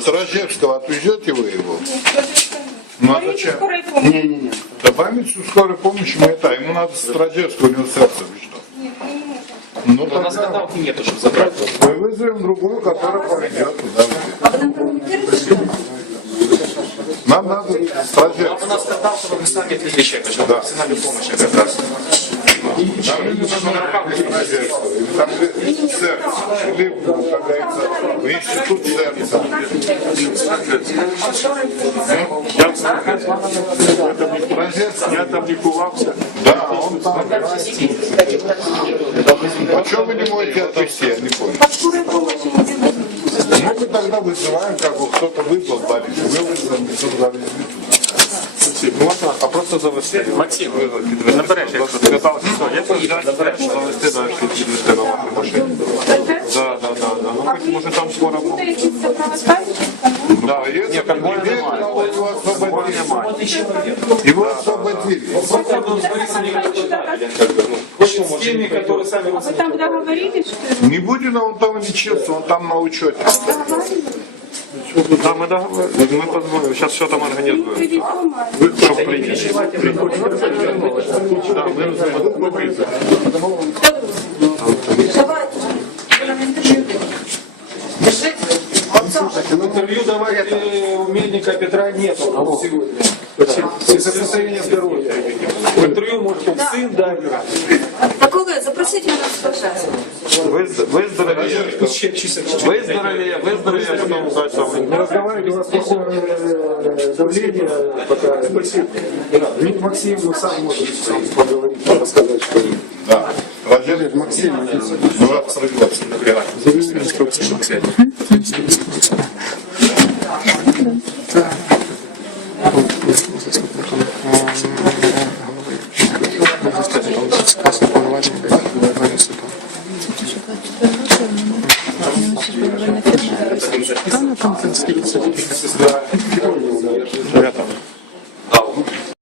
Сторожевского отвезете вы его? Ну а зачем? Не-не-не. Да больницу скорой помощи мы это, ему надо Сторожевского, у него сердце что? Ну У нас тогда каталки нету, чтобы забрать. мы вызовем другую, которая поведет туда. Нам надо У Сторожевского. нас каталка, вы сами отвезли человека, чтобы Да. профессиональную помощь как раз. Нам нужно на руках там. Или, как говорится, в институт. Я там лікувався. Да, он там. А что вы не можете отвезти, я не понял. Ну, мы тогда вызываем, как бы кто-то вызвал больницу, вы вызвали, кто завезли Можна, а просто завести. Максим, набереш, якщо ти катався, все, я поїду, набереш, завести далі, підвести на вашій машині. Да, да, да, да. Ну, хоч, може там скоро буде. Да, если Ні, конвоя теперь немає. его освободили. немає. Его освободили. С теми, которые сами Вы там договорились, что Не будет он там лечиться, он там на учете. Да, ми договорились, ми позвонили, зараз що там організуємо. кредит бумаги? Щоб прийняти. Да, ми прийдемо. Интервью давать э, у Мельника Петра нет сегодня. Из-за состояния здоровья В интервью может он сын дать. Такого запросите нас, пожалуйста. Виздоровіє, виздоровіє, виздоровіє, потім далі. Не разговаривайте, у вас плохое э, давление пока. Вид Максим ну, сам может сам поговорить, рассказать, что Да. Рождение Максим, ну, 24 на там конструкція.